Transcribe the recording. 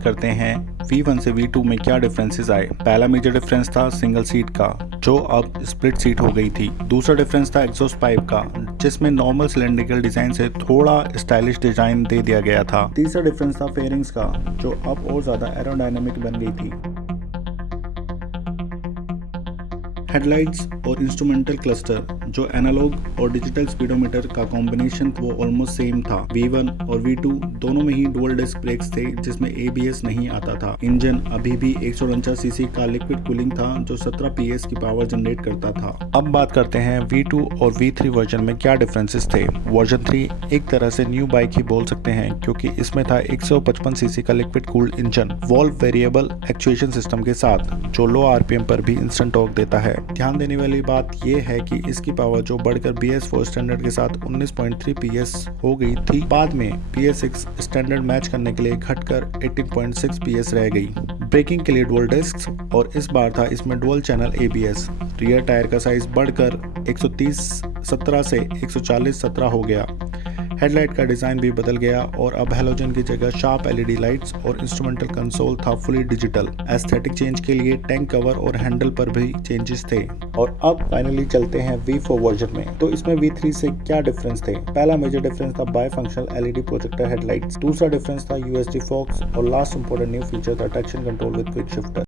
करते हैं V1 से V2 में क्या डिफरेंसेस आए। पहला मेजर डिफरेंस था सिंगल सीट का, जो अब स्प्लिट सीट हो गई थी। दूसरा डिफरेंस था एग्जॉस्ट पाइप का, जिसमें नॉर्मल सिलेंड्रिकल डिजाइन से थोड़ा स्टाइलिश डिजाइन दे दिया गया था। तीसरा डिफरेंस था फेयरिंग्स का, जो अब और ज्यादा एरोडायनामिक बन गई थी। हेडलाइट्स और इंस्ट्रूमेंटल क्लस्टर, जो एनालॉग और डिजिटल स्पीडोमीटर का कॉम्बिनेशन वो ऑलमोस्ट सेम था। V1 और V2 दोनों में ही डुअल डिस्क ब्रेक्स थे, जिसमें ABS नहीं आता था। इंजन अभी भी 149 सीसी का लिक्विड कूलिंग था, जो 17 PS की पावर जनरेट करता था। अब बात करते हैं V2 और V3 वर्जन में क्या डिफरेंसेस थे। वर्जन 3 एक तरह से न्यू बाइक ही बोल सकते हैं, क्योंकि इसमें था 155 सीसी का liquid cooled engine valve variable actuation system के साथ, जो लो RPM पर भी इंस्टेंट टॉर्क देता है। ध्यान देने वाली बात यह है कि इसकी पावर जो बढ़कर BS4 स्टैंडर्ड के साथ 19.3 PS हो गई थी, बाद में BS6 स्टैंडर्ड मैच करने के लिए घटकर 18.6 PS रह गई। ब्रेकिंग के लिए डुअल डिस्क्स, और इस बार था इसमें dual channel ABS। Rear tyre का साइज बढ़कर 130/17 से 140/17 हो गया। हेडलाइट का डिजाइन भी बदल गया और अब हैलोजन की जगह शार्प LED लाइट्स, और इंस्ट्रूमेंटल कंसोल था फुली डिजिटल। एस्थेटिक चेंज के लिए टैंक कवर और हैंडल पर भी चेंजेस थे। और अब फाइनली चलते हैं V4 वर्जन में। तो इसमें V3 से क्या डिफरेंस थे। पहला मेजर डिफरेंस था bifunctional LED projector headlights. दूसरा डिफरेंस था USD फॉक्स, और लास्ट इंपॉर्टेंट न्यू फीचर था traction control with quick shifter.